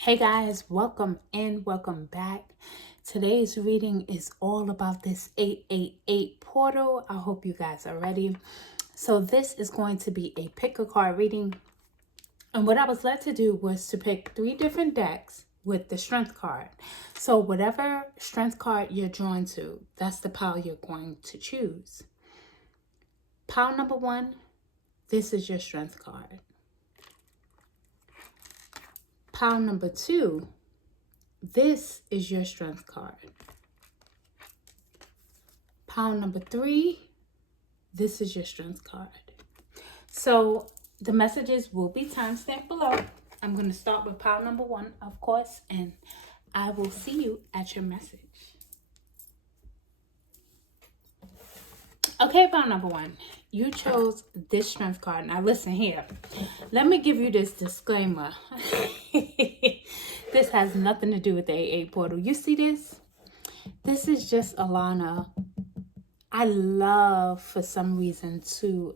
Hey guys, welcome in, welcome back. Today's reading is all about this 888 portal. I hope you guys are ready. So this is going to be a pick a card reading. And what I was led to do was to pick 3 different decks with the strength card. So whatever strength card you're drawn to, that's the pile you're going to choose. Pile number 1, this is your strength card. Pile number 2, this is your strength card. Pile number 3, this is your strength card. So the messages will be timestamped below. I'm going to start with pile number 1, of course, and I will see you at your message. Okay, pile number 1, you chose this strength card. Now listen here. Let me give you this disclaimer. This has nothing to do with the AA portal. You see this? This is just Alana. I love, for some reason, to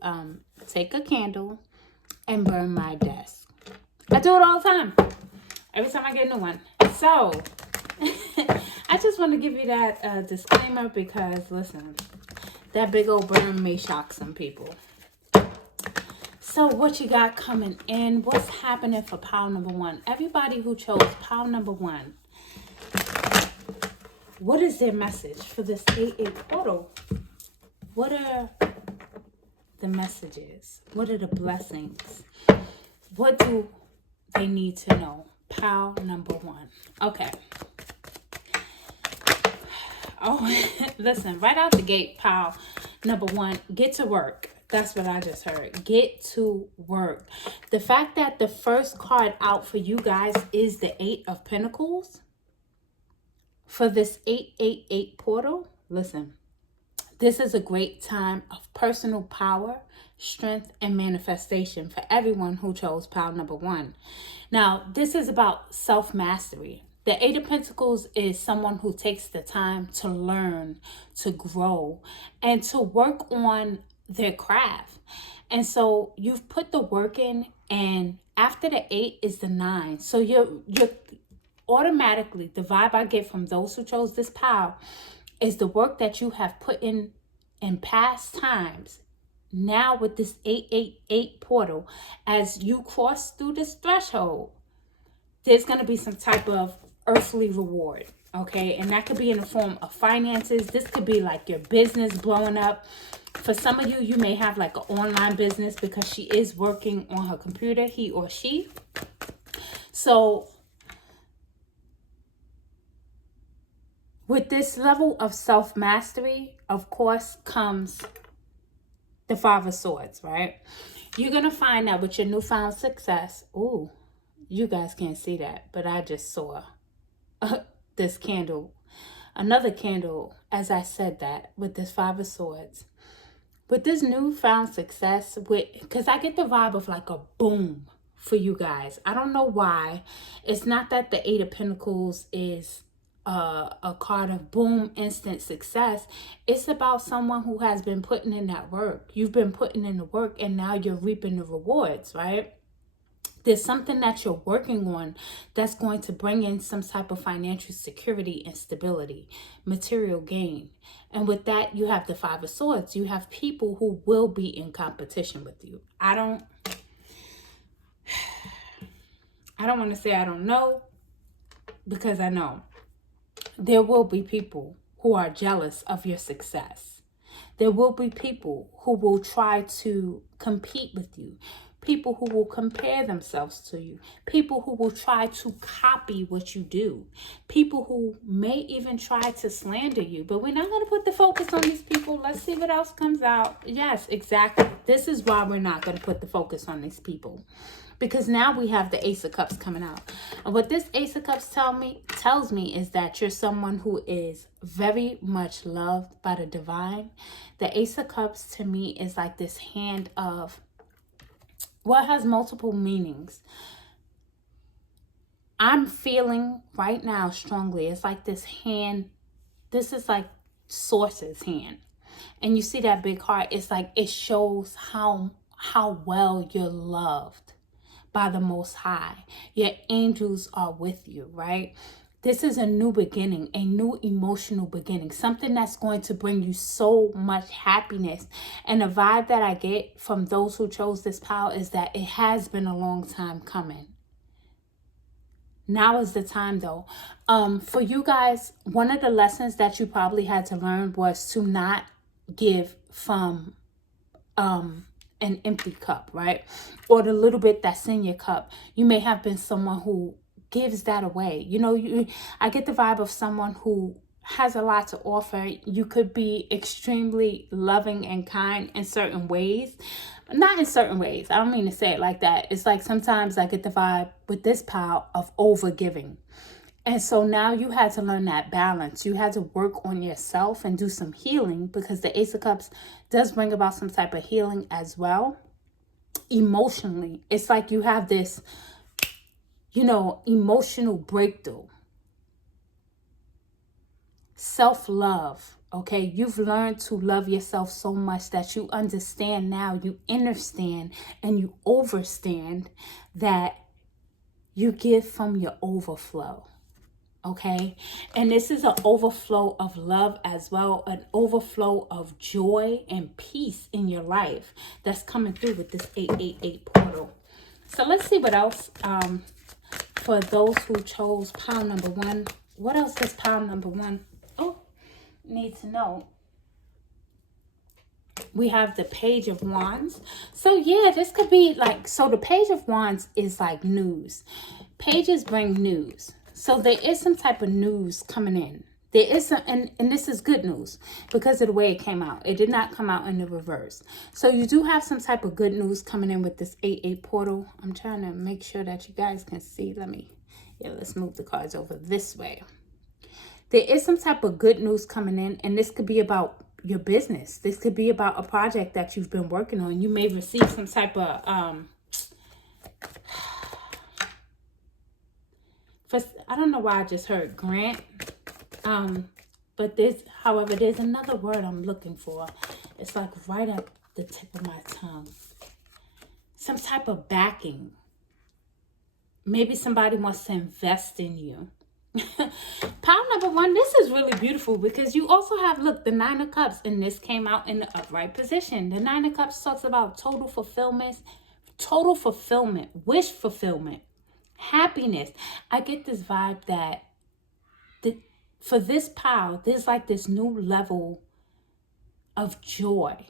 take a candle and burn my desk. I do it all the time. Every time I get a new one. So, I just want to give you that disclaimer because, listen, that big old burn may shock some people. So, what you got coming in? What's happening for pile number 1? Everybody who chose pile number 1, what is their message for this 8-8 portal? What are the messages? What are the blessings? What do they need to know? Pile number 1. Okay. Oh, listen, right out the gate, pile number 1, get to work. That's what I just heard. Get to work. The fact that the first card out for you guys is the 8 of Pentacles for this 888 portal, listen, this is a great time of personal power, strength, and manifestation for everyone who chose pile number 1. Now, this is about self-mastery. The 8 of Pentacles is someone who takes the time to learn, to grow, and to work on their craft. And so you've put the work in, and after the 8 is the 9. So you're automatically, the vibe I get from those who chose this pile is the work that you have put in past times. Now with this 888 portal, as you cross through this threshold, there's going to be some type of earthly reward. Okay, and that could be in the form of finances. This could be like your business blowing up. For some of you, you may have like an online business because she is working on her computer, he or she. So with this level of self-mastery, of course, comes the 5 of Swords, right? You're going to find that with your newfound success. Ooh, you guys can't see that, but I just saw this candle, another candle, as I said that, with this 5 of Swords. With this newfound success, because I get the vibe of like a boom for you guys. I don't know why. It's not that the 8 of Pentacles is a card of boom, instant success. It's about someone who has been putting in that work. You've been putting in the work and now you're reaping the rewards, right? There's something that you're working on that's going to bring in some type of financial security and stability, material gain. And with that, you have the 5 of Swords. You have people who will be in competition with you. I don't want to say I don't know, because I know. There will be people who are jealous of your success. There will be people who will try to compete with you. People who will compare themselves to you. People who will try to copy what you do. People who may even try to slander you. But we're not going to put the focus on these people. Let's see what else comes out. Yes, exactly. This is why we're not going to put the focus on these people. Because now we have the Ace of Cups coming out. And what this Ace of Cups tells me is that you're someone who is very much loved by the divine. The Ace of Cups to me is like this hand of, well, it has multiple meanings. I'm feeling right now strongly, it's like this hand, this is like Source's hand. And you see that big heart, it's like it shows how well you're loved by the Most High. Your angels are with you, right? This is a new beginning, a new emotional beginning, something that's going to bring you so much happiness. And the vibe that I get from those who chose this pile is that it has been a long time coming. Now is the time, though. For you guys, one of the lessons that you probably had to learn was to not give from an empty cup, right? Or the little bit that's in your cup. You may have been someone who gives that away. You know, I get the vibe of someone who has a lot to offer. You could be extremely loving and kind in certain ways. Not in certain ways. I don't mean to say it like that. It's like sometimes I get the vibe with this pile of over giving. And so now you had to learn that balance. You had to work on yourself and do some healing, because the Ace of Cups does bring about some type of healing as well. Emotionally, it's like you have this, you know, emotional breakthrough. Self-love, okay? You've learned to love yourself so much that you understand now, you understand and you overstand that you give from your overflow. Okay, and this is an overflow of love as well, an overflow of joy and peace in your life that's coming through with this 888 portal. So let's see what else for those who chose pile number 1. What else does pile number 1 need to know? We have the Page of Wands. So yeah, this could be like, so the Page of Wands is like news. Pages bring news. So there is some type of news coming in. There is some, and this is good news because of the way it came out. It did not come out in the reverse. So you do have some type of good news coming in with this 8-8 portal. I'm trying to make sure that you guys can see. Let's move the cards over this way. There is some type of good news coming in, and this could be about your business. This could be about a project that you've been working on. You may receive some type of I don't know why I just heard grant, but there's another word I'm looking for. It's like right at the tip of my tongue. Some type of backing. Maybe somebody wants to invest in you. Pile number 1, this is really beautiful because you also have, look, the 9 of Cups, and this came out in the upright position. The 9 of Cups talks about total fulfillment, wish fulfillment, happiness. I get this vibe that for this pile, there's like this new level of joy.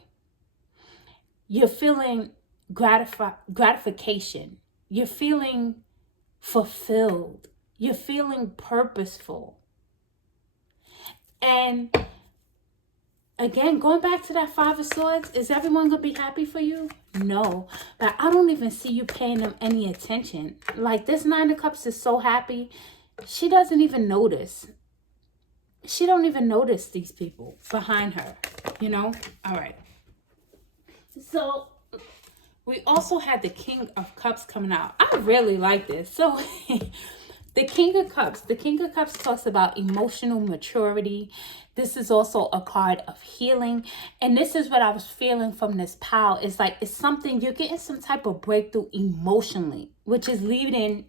You're feeling gratification. You're feeling fulfilled. You're feeling purposeful. And again, going back to that 5 of Swords, is everyone going to be happy for you? No. But I don't even see you paying them any attention. Like, this 9 of Cups is so happy. She doesn't even notice. She don't even notice these people behind her, you know? All right. So we also had the King of Cups coming out. I really like this. So the King of Cups. The King of Cups talks about emotional maturity. This is also a card of healing. And this is what I was feeling from this pile. It's like, it's something, you're getting some type of breakthrough emotionally, which is leading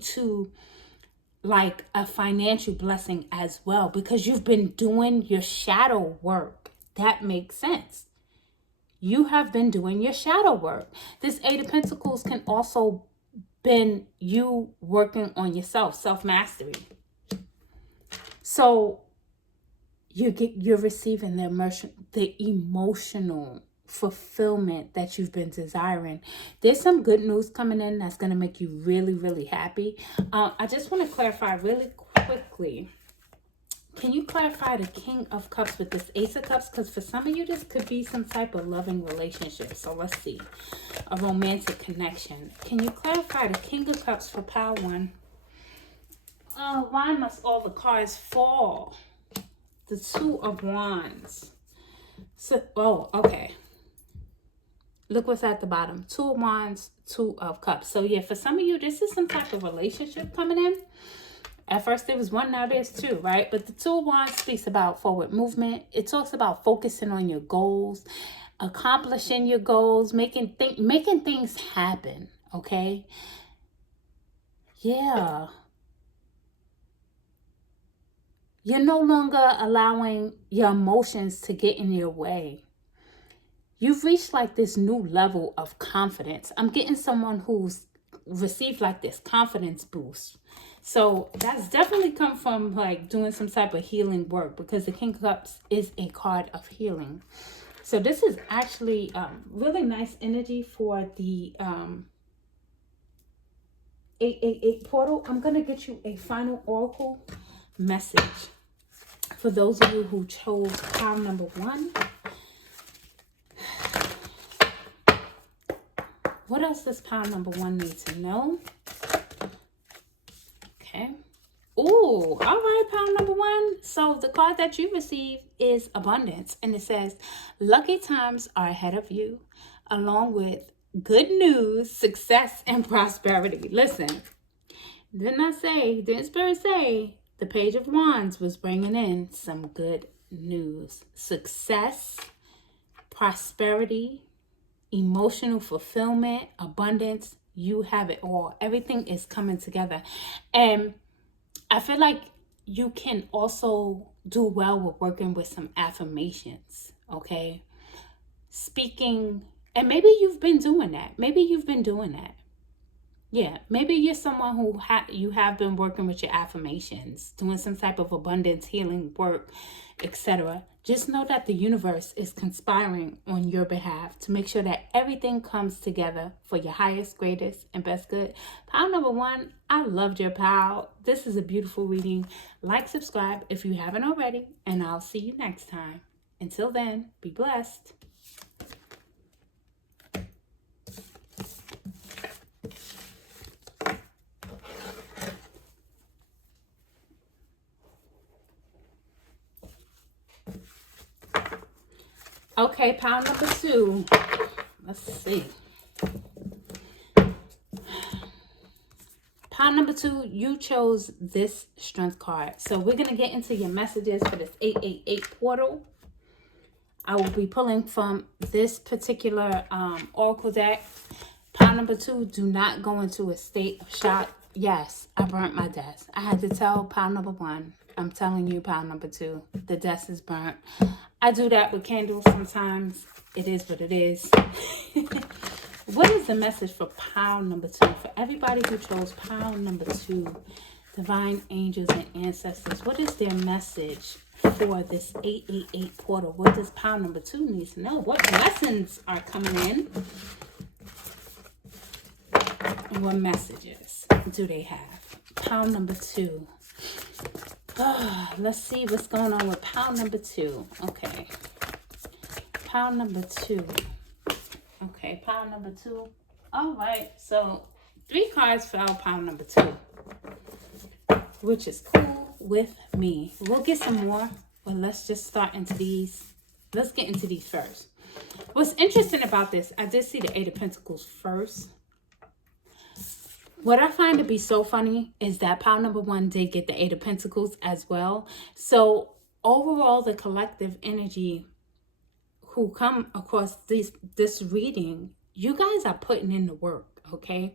to like a financial blessing as well, because you've been doing your shadow work. That makes sense. You have been doing your shadow work. This 8 of Pentacles can also been you working on yourself, self-mastery. So you're receiving the emotional fulfillment that you've been desiring. There's some good news coming in that's going to make you really, really happy. I just want to clarify really quickly. Can you clarify the King of Cups with this Ace of Cups? Because for some of you, this could be some type of loving relationship. So let's see. A romantic connection. Can you clarify the King of Cups for pile 1? Why must all the cards fall? The 2 of Wands. So, okay. Look what's at the bottom. 2 of Wands, 2 of Cups. So yeah, for some of you, this is some type of relationship coming in. At first there was 1, now there's 2, right? But the 2 of Wands speaks about forward movement. It talks about focusing on your goals, accomplishing your goals, making things happen. okay? Yeah. You're no longer allowing your emotions to get in your way. You've reached like this new level of confidence. I'm getting someone who's received like this confidence boost. So that's definitely come from like doing some type of healing work, because the King of Cups is a card of healing. So this is actually really nice energy for the 888 portal. I'm going to get you a final oracle message for those of you who chose pile number 1. What else does pile number 1 need to know? Okay. Ooh, all right, pile number 1. So the card that you received is abundance. And it says, lucky times are ahead of you, along with good news, success, and prosperity. Listen, didn't Spirit say the Page of Wands was bringing in some good news, success, prosperity, emotional fulfillment, abundance. You have it all. Everything is coming together. And I feel like you can also do well with working with some affirmations, okay? Speaking, and maybe you've been doing that. Yeah, maybe you're someone who you have been working with your affirmations, doing some type of abundance, healing work, etc. Just know that the universe is conspiring on your behalf to make sure that everything comes together for your highest, greatest, and best good. Pile number 1, I loved your pile. This is a beautiful reading. Like, subscribe if you haven't already, and I'll see you next time. Until then, be blessed. Okay, pile number 2. Let's see. Pile number 2, you chose this strength card. So we're going to get into your messages for this 888 portal. I will be pulling from this particular oracle deck. Pile number 2, do not go into a state of shock. Yes, I burnt my desk. I had to tell pile number 1. I'm telling you, pile number 2, the desk is burnt. I do that with candles sometimes. It is what it is. What is the message for pile number 2? For everybody who chose pile number 2, divine angels and ancestors, what is their message for this 888 portal? What does pile number 2 need to know? What lessons are coming in? And what messages do they have? Pile number 2. Let's see what's going on with pile number 2. Okay. Pile number 2. Okay, pile number 2. All right. So 3 cards fell pile number 2, which is cool with me. We'll get some more, but let's just start into these. Let's get into these first. What's interesting about this, I did see the 8 of Pentacles first. What I find to be so funny is that pile number 1 did get the 8 of Pentacles as well. So overall, the collective energy who come across this reading, you guys are putting in the work, okay?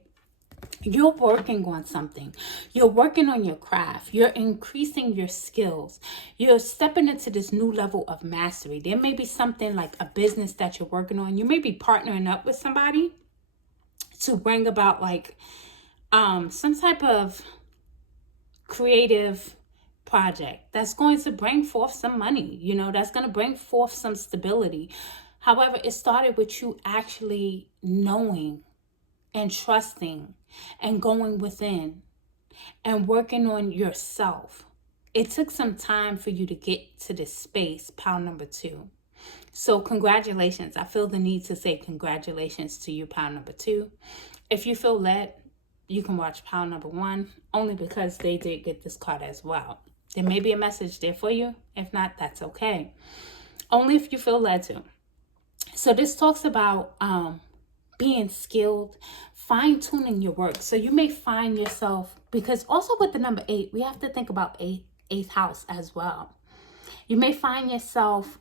You're working on something. You're working on your craft. You're increasing your skills. You're stepping into this new level of mastery. There may be something like a business that you're working on. You may be partnering up with somebody to bring about like some type of creative project that's going to bring forth some money, you know, that's going to bring forth some stability. However, it started with you actually knowing and trusting and going within and working on yourself. It took some time for you to get to this space, pile number 2. So congratulations. I feel the need to say congratulations to you, pile number 2. If you feel led, you can watch pile number 1, only because they did get this card as well. There may be a message there for you. If not, that's okay. Only if you feel led to. So this talks about being skilled, fine-tuning your work. So you may find yourself, because also with the number 8, we have to think about 8th house as well. You may find yourself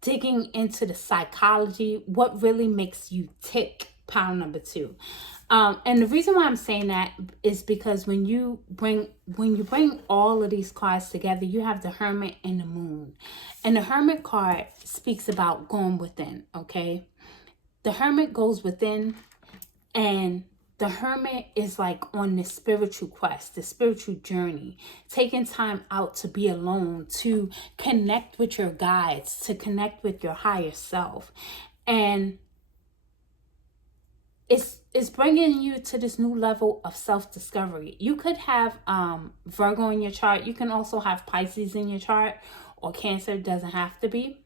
digging into the psychology, what really makes you tick, pile number 2. And the reason why I'm saying that is because when you bring all of these cards together, you have the Hermit and the Moon. And the Hermit card speaks about going within, okay? The Hermit goes within, and the Hermit is like on this spiritual quest, the spiritual journey, taking time out to be alone, to connect with your guides, to connect with your higher self. And it's bringing you to this new level of self-discovery. You could have Virgo in your chart. You can also have Pisces in your chart, or Cancer. It doesn't have to be.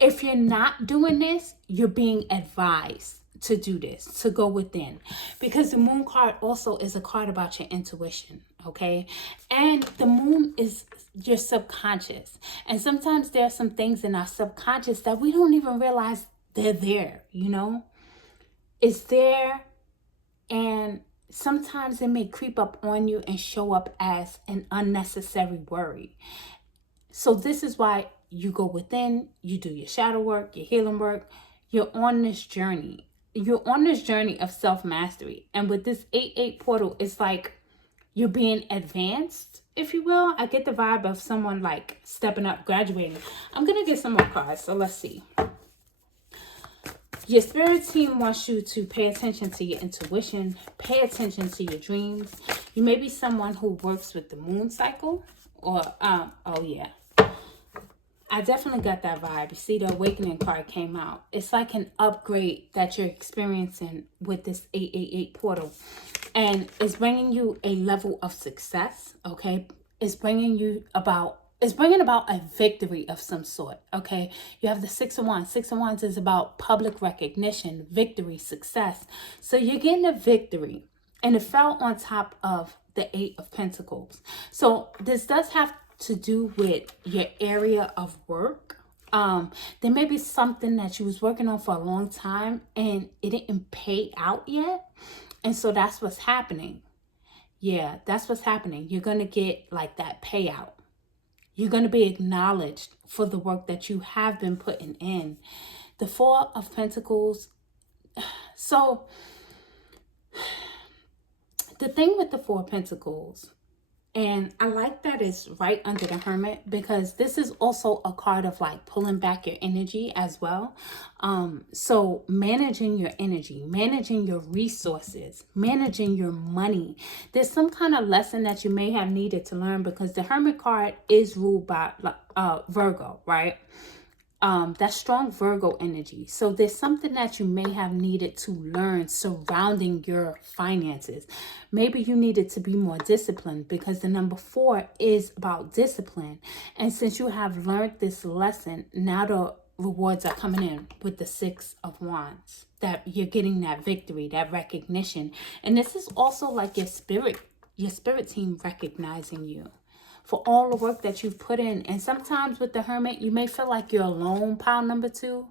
If you're not doing this, you're being advised to do this, to go within. Because the Moon card also is a card about your intuition, okay? And the Moon is your subconscious. And sometimes there are some things in our subconscious that we don't even realize they're there, you know? It's there, and sometimes it may creep up on you and show up as an unnecessary worry. So this is why you go within, you do your shadow work, your healing work. You're on this journey. You're on this journey of self-mastery. And with this 8-8 portal, it's like you're being advanced, if you will. I get the vibe of someone like stepping up, graduating. I'm going to get some more cards, so let's see. Your spirit team wants you to pay attention to your intuition, pay attention to your dreams. You may be someone who works with the moon cycle, or, oh yeah. I definitely got that vibe. You see, the Awakening card came out. It's like an upgrade that you're experiencing with this 888 portal. And it's bringing you a level of success, okay? It's bringing about a victory of some sort, okay? You have the 6 of Wands. 6 of Wands is about public recognition, victory, success. So you're getting a victory. And it fell on top of the 8 of Pentacles. So this does have to do with your area of work. There may be something that you was working on for a long time and it didn't pay out yet. And so that's what's happening. Yeah, that's what's happening. You're going to get like that payout. You're going to be acknowledged for the work that you have been putting in. The 4 of Pentacles. So the thing with the 4 of Pentacles, and I like that it's right under the Hermit, because this is also a card of like pulling back your energy as well. So managing your energy, managing your resources, managing your money. There's some kind of lesson that you may have needed to learn, because the Hermit card is ruled by Virgo, right? That strong Virgo energy. So there's something that you may have needed to learn surrounding your finances. Maybe you needed to be more disciplined, because the number 4 is about discipline. And since you have learned this lesson, now the rewards are coming in with the 6 of Wands. That you're getting that victory, that recognition. And this is also like your spirit team recognizing you for all the work that you've put in. And sometimes with the Hermit, you may feel like you're alone, pile number 2.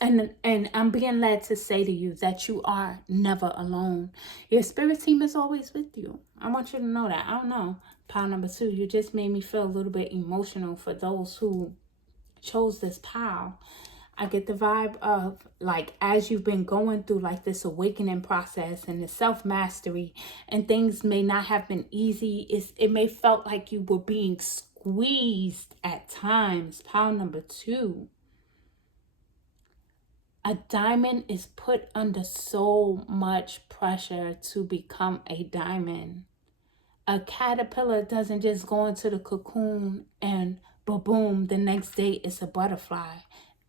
And I'm being led to say to you that you are never alone. Your spirit team is always with you. I want you to know that. I don't know, pile number 2. You just made me feel a little bit emotional for those who chose this pile. I get the vibe of like, as you've been going through like this awakening process and the self-mastery, and things may not have been easy. It may felt like you were being squeezed at times. Pile number 2. A diamond is put under so much pressure to become a diamond. A caterpillar doesn't just go into the cocoon and boom, the next day it's a butterfly.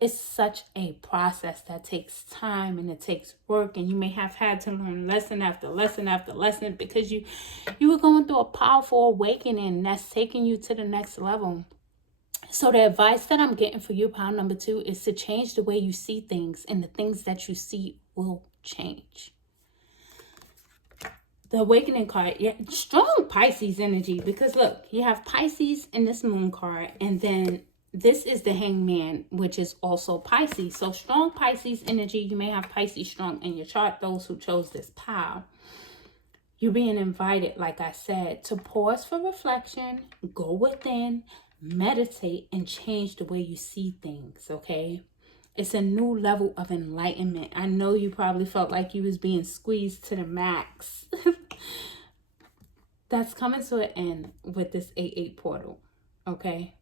It's such a process that takes time and it takes work, and you may have had to learn lesson after lesson after lesson, because you were going through a powerful awakening that's taking you to the next level. So the advice that I'm getting for you, pile number 2, is to change the way you see things, and the things that you see will change. The Awakening card, yeah, strong Pisces energy, because look, you have Pisces in this moon card, and then this is the Hangman, which is also Pisces. So strong Pisces energy. You may have Pisces strong in your chart, those who chose this pile. You're being invited, like I said, to pause for reflection, go within, meditate, and change the way you see things, okay? It's a new level of enlightenment. I know you probably felt like you was being squeezed to the max. That's coming to an end with this 8-8 portal, okay?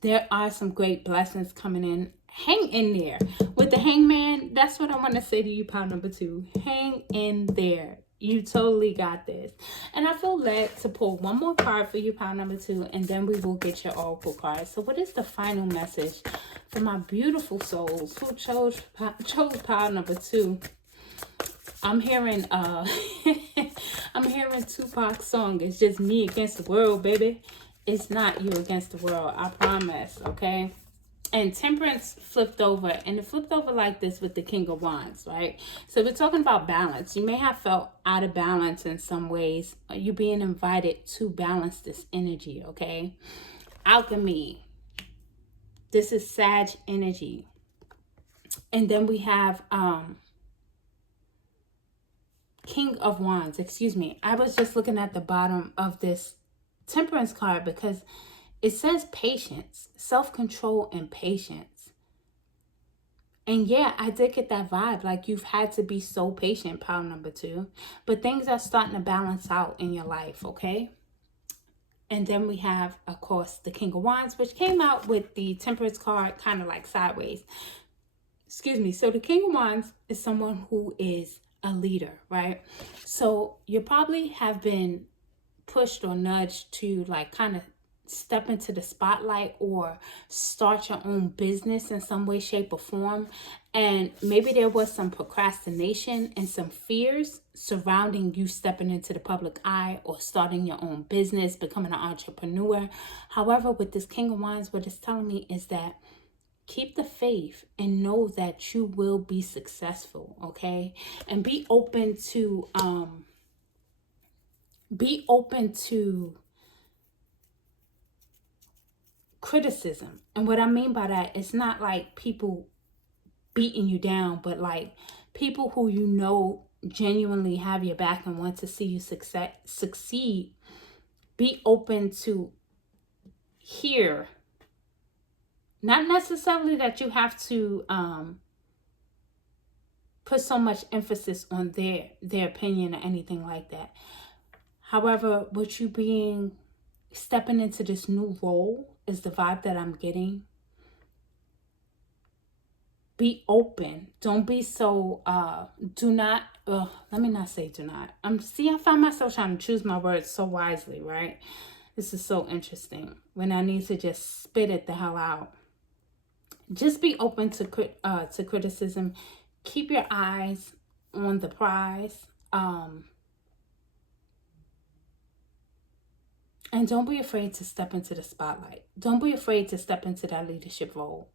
There are some great blessings coming in. Hang in there. With the hangman, that's what I want to say to you, pile number 2. Hang in there. You totally got this. And I feel led to pull one more card for you, pile number 2, and then we will get your oracle card. So what is the final message for my beautiful souls who chose pile number 2? I'm hearing I'm hearing Tupac's song. It's just me against the world, baby. It's not you against the world, I promise, okay? And Temperance flipped over, and it flipped over like this with the King of Wands, right? So we're talking about balance. You may have felt out of balance in some ways. You're being invited to balance this energy, okay? Alchemy. This is Sag energy. And then we have King of Wands, excuse me. I was just looking at the bottom of this Temperance card because it says patience, self-control, and patience. And yeah, I did get that vibe. Like, you've had to be so patient, pile number 2. But things are starting to balance out in your life, okay? And then we have, of course, the King of Wands, which came out with the Temperance card kind of like sideways. Excuse me. So the King of Wands is someone who is a leader, right? So you probably have been pushed or nudged to like kind of step into the spotlight or start your own business in some way, shape, or form. And maybe there was some procrastination and some fears surrounding you stepping into the public eye or starting your own business, becoming an entrepreneur. However, with this King of Wands, what it's telling me is that keep the faith and know that you will be successful, okay? And be open to criticism. And what I mean by that, it's not like people beating you down, but like people who you know genuinely have your back and want to see you succeed. Be open to hear. Not necessarily that you have to put so much emphasis on their opinion or anything like that. However, with you stepping into this new role is the vibe that I'm getting. Be open. Don't be so, let me not say do not. I find myself trying to choose my words so wisely, right? This is so interesting when I need to just spit it the hell out. Just be open to criticism. Keep your eyes on the prize. And don't be afraid to step into the spotlight. Don't be afraid to step into that leadership role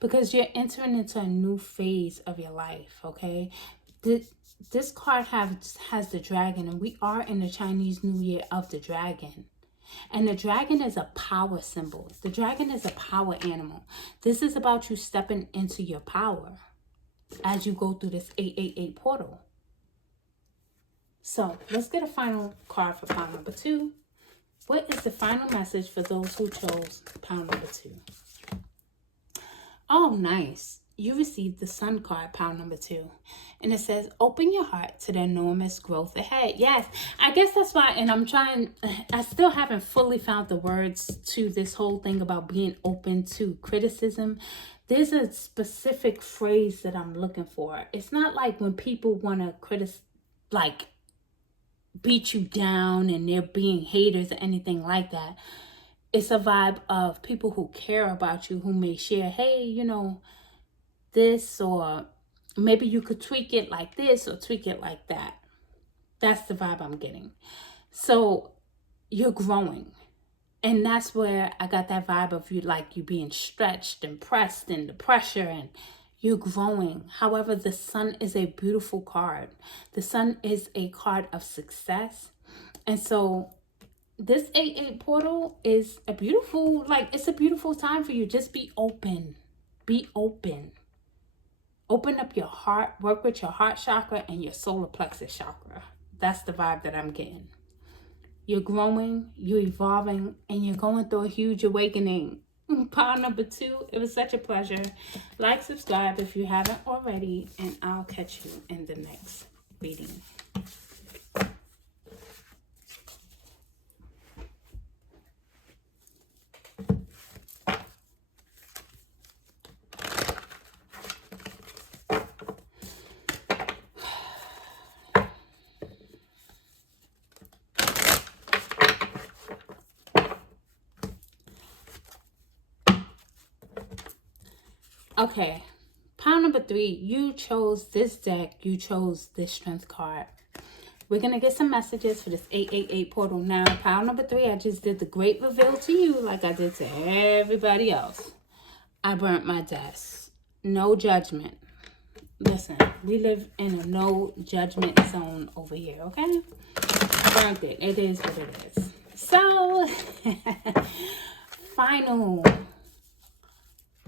because you're entering into a new phase of your life, okay? This card has the dragon, and we are in the Chinese New Year of the dragon. And the dragon is a power symbol. The dragon is a power animal. This is about you stepping into your power as you go through this 888 portal. So let's get a final card for pile number 2. What is the final message for those who chose pile number 2? Oh, nice. You received the Sun card, pile number 2. And it says, open your heart to the enormous growth ahead. Yes, I guess that's why. And I still haven't fully found the words to this whole thing about being open to criticism. There's a specific phrase that I'm looking for. It's not like when people want to beat you down and they're being haters or anything like that. It's a vibe of people who care about you, who may share, hey, you know, this, or maybe you could tweak it like this or tweak it like that. That's the vibe I'm getting. So you're growing. And that's where I got that vibe of you being stretched and pressed and the pressure, and you're growing. However, the Sun is a beautiful card. The Sun is a card of success. And so this 8-8 portal is a beautiful, it's a beautiful time for you. Just be open. Be open. Open up your heart. Work with your heart chakra and your solar plexus chakra. That's the vibe that I'm getting. You're growing, you're evolving, and you're going through a huge awakening. Pile number 2, it was such a pleasure. Like, subscribe if you haven't already, and I'll catch you in the next reading. Okay, pile number 3, you chose this deck, you chose this strength card. We're going to get some messages for this 888 portal now. Pile number 3, I just did the great reveal to you like I did to everybody else. I burnt my desk. No judgment. Listen, we live in a no judgment zone over here, okay? Burnt it. It is what it is. So, final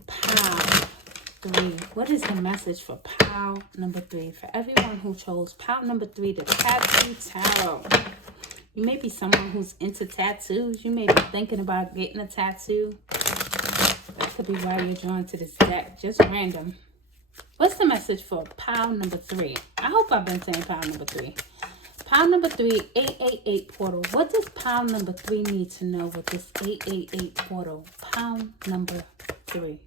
pile 3. What is the message for pile number 3? For everyone who chose pile number 3, the Tattoo Tarot. You may be someone who's into tattoos. You may be thinking about getting a tattoo. That could be why you're drawn to this deck. Just random. What's the message for pile number 3? I hope I've been saying pile number 3. Pile number 3, 888 portal. What does pile number 3 need to know with this 888 portal? Pile number 3.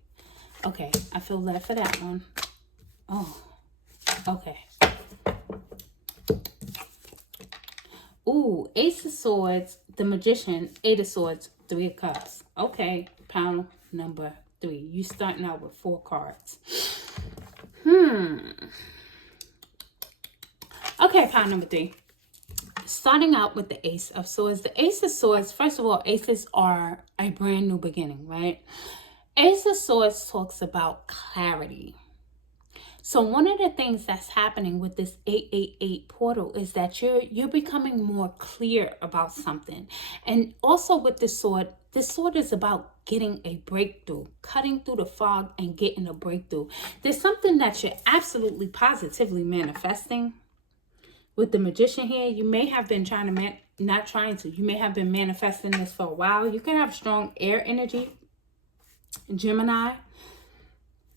Okay, I feel led for that one. Oh, okay. Ooh, Ace of Swords, the Magician, 8 of Swords, 3 of Cups. Okay, pile number 3. You starting out with 4 cards. Okay, pile number 3. Starting out with the Ace of Swords. The Ace of Swords, first of all, aces are a brand new beginning, right? Ace of Swords talks about clarity. So one of the things that's happening with this 888 portal is that you're becoming more clear about something. And also with this sword is about getting a breakthrough, cutting through the fog and getting a breakthrough. There's something that you're absolutely positively manifesting. With the Magician here, you may have been you may have been manifesting this for a while. You can have strong air energy. Gemini,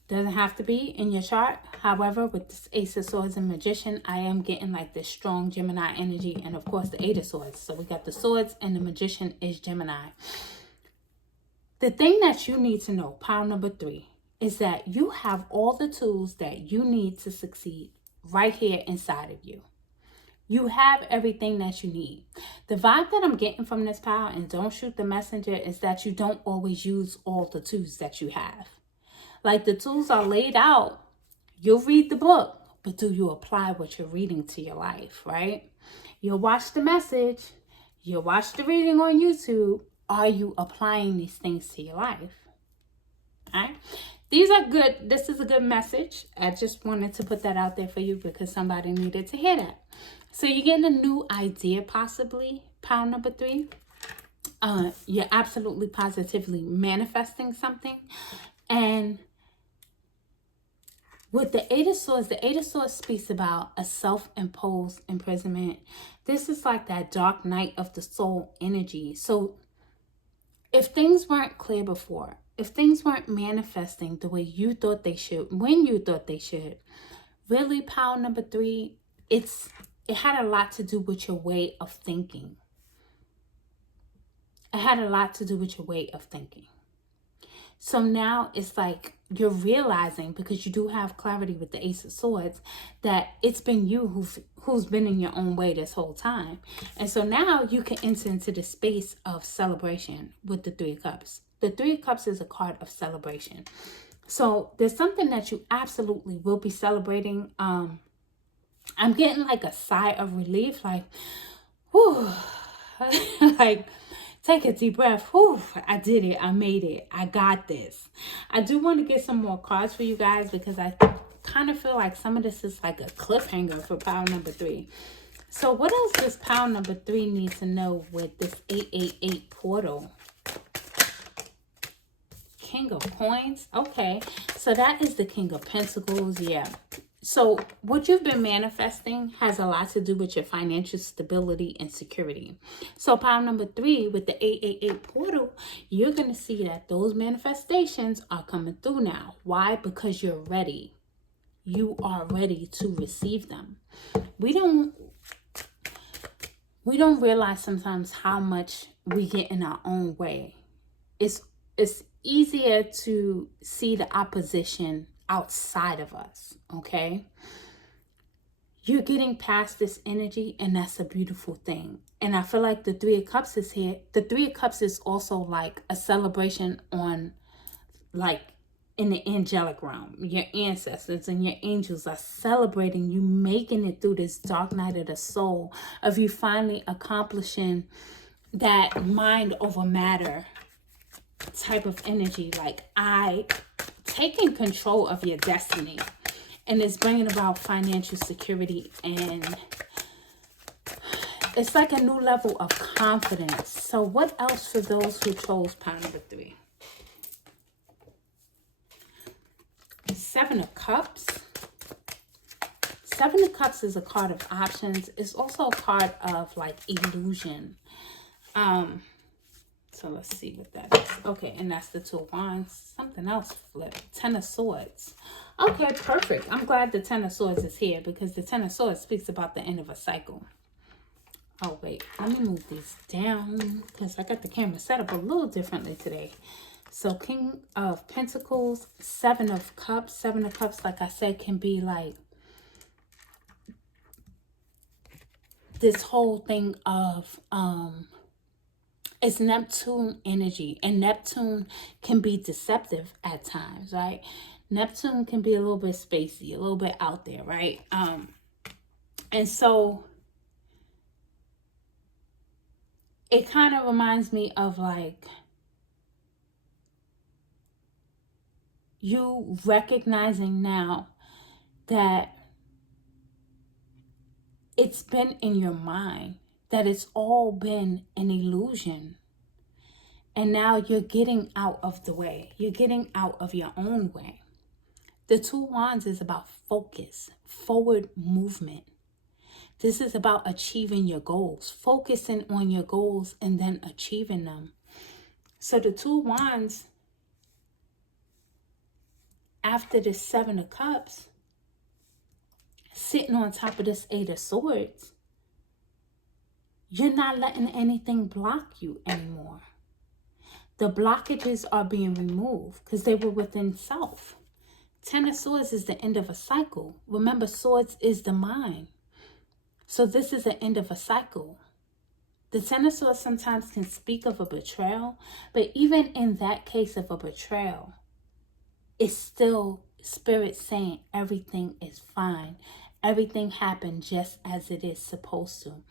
doesn't have to be in your chart. However, with this Ace of Swords and Magician, I am getting like this strong Gemini energy, and of course the 8 of Swords. So we got the Swords and the Magician is Gemini. The thing that you need to know, pile number 3, is that you have all the tools that you need to succeed right here inside of you. You have everything that you need. The vibe that I'm getting from this pile, and don't shoot the messenger, is that you don't always use all the tools that you have. Like, the tools are laid out. You'll read the book, but do you apply what you're reading to your life, right? You'll watch the message. You'll watch the reading on YouTube. Are you applying these things to your life? All right? These are good. This is a good message. I just wanted to put that out there for you because somebody needed to hear that. So you're getting a new idea, possibly, pile number 3. You're absolutely positively manifesting something. And with the 8 of Swords speaks about a self-imposed imprisonment. This is like that dark night of the soul energy. So if things weren't clear before, if things weren't manifesting the way you thought they should, when you thought they should, really, pile number 3, it had a lot to do with your way of thinking. It had a lot to do with your way of thinking. So now it's like you're realizing, because you do have clarity with the Ace of Swords, that it's been you who's been in your own way this whole time. And so now you can enter into the space of celebration with the 3 of Cups. The 3 of Cups is a card of celebration. So there's something that you absolutely will be celebrating. I'm getting like a sigh of relief, like, whew, like, take a deep breath. Whew, I did it. I made it. I got this. I do want to get some more cards for you guys because I kind of feel like some of this is like a cliffhanger for pile number 3. So what else does pile number 3 need to know with this 888 portal? King of Coins. Okay. So that is the King of Pentacles. Yeah. So what you've been manifesting has a lot to do with your financial stability and security. So pile number 3 with the 888 portal, you're going to see that those manifestations are coming through now. Why? Because you're ready. You are ready to receive them. We don't realize sometimes how much we get in our own way. It's easier to see the opposition outside of us, okay? You're getting past this energy, and that's a beautiful thing. And I feel like the 3 of Cups is here. The 3 of Cups is also like a celebration on, like, in the angelic realm. Your ancestors and your angels are celebrating you making it through this dark night of the soul, of you finally accomplishing that mind over matter type of energy. Like, taking control of your destiny. And it's bringing about financial security, and it's like a new level of confidence. So what else for those who chose pile number 3? 7 of Cups. 7 of Cups is a card of options. It's also a card of like illusion. So let's see what that is. Okay, and that's the 2 of Wands. Something else flipped. 10 of Swords. Okay, perfect. I'm glad the 10 of Swords is here, because the 10 of Swords speaks about the end of a cycle. Oh, wait. Let me move these down, because I got the camera set up a little differently today. So King of Pentacles, 7 of Cups. 7 of Cups, like I said, can be like this whole thing of it's Neptune energy, and Neptune can be deceptive at times, right? Neptune can be a little bit spacey, a little bit out there, right? And so it kind of reminds me of like you recognizing now that it's been in your mind, that it's all been an illusion. And now you're getting out of the way. You're getting out of your own way. The 2 Wands is about focus, forward movement. This is about achieving your goals, focusing on your goals and then achieving them. So the 2 Wands, after the 7 of Cups, sitting on top of this 8 of Swords, you're not letting anything block you anymore. The blockages are being removed because they were within self. 10 of Swords is the end of a cycle. Remember, Swords is the mind. So this is the end of a cycle. The 10 of Swords sometimes can speak of a betrayal, but even in that case of a betrayal, it's still Spirit saying everything is fine. Everything happened just as it is supposed to.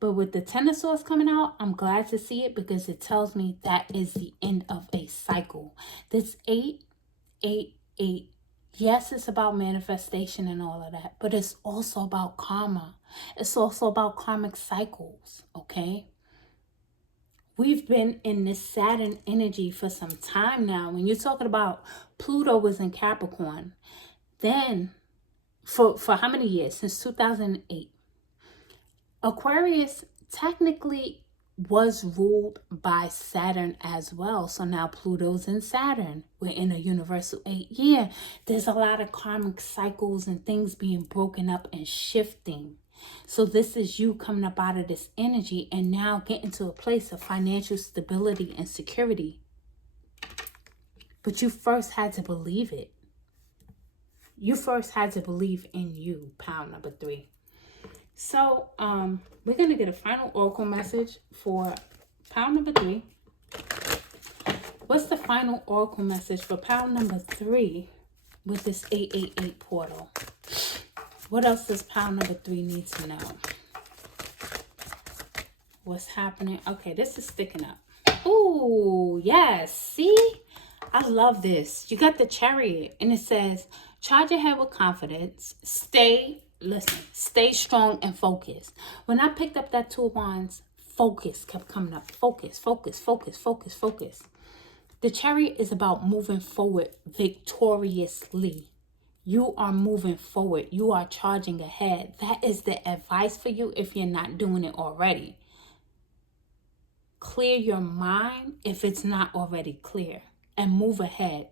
But with the 10 of Swords coming out, I'm glad to see it, because it tells me that is the end of a cycle. This 888, yes, it's about manifestation and all of that, but it's also about karma. It's also about karmic cycles, okay? We've been in this Saturn energy for some time now. When you're talking about Pluto was in Capricorn, then for how many years? Since 2008. Aquarius technically was ruled by Saturn as well. So now Pluto's in Saturn. We're in a universal 8 year. There's a lot of karmic cycles and things being broken up and shifting. So this is you coming up out of this energy and now getting to a place of financial stability and security. But you first had to believe it. You first had to believe in you, pile number 3. So, we're going to get a final oracle message for pile number 3. What's the final oracle message for pile number 3 with this 888 portal? What else does pile number 3 need to know? What's happening? Okay, this is sticking up. Ooh, yes. See? I love this. You got the Chariot, and it says, charge ahead with confidence. Stay strong and focused. When I picked up that 2 of Wands, focus kept coming up. Focus, focus, focus, focus, focus. The Chariot is about moving forward victoriously. You are moving forward. You are charging ahead. That is the advice for you if you're not doing it already. Clear your mind if it's not already clear, and move ahead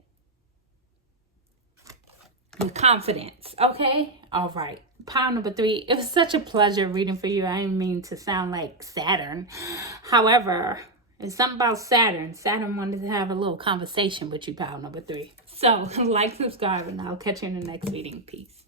with confidence. Okay? All right. Pile number 3. It was such a pleasure reading for you. I didn't mean to sound like Saturn. However, it's something about Saturn. Saturn wanted to have a little conversation with you, pile number 3. So, like, subscribe, and I'll catch you in the next reading. Peace.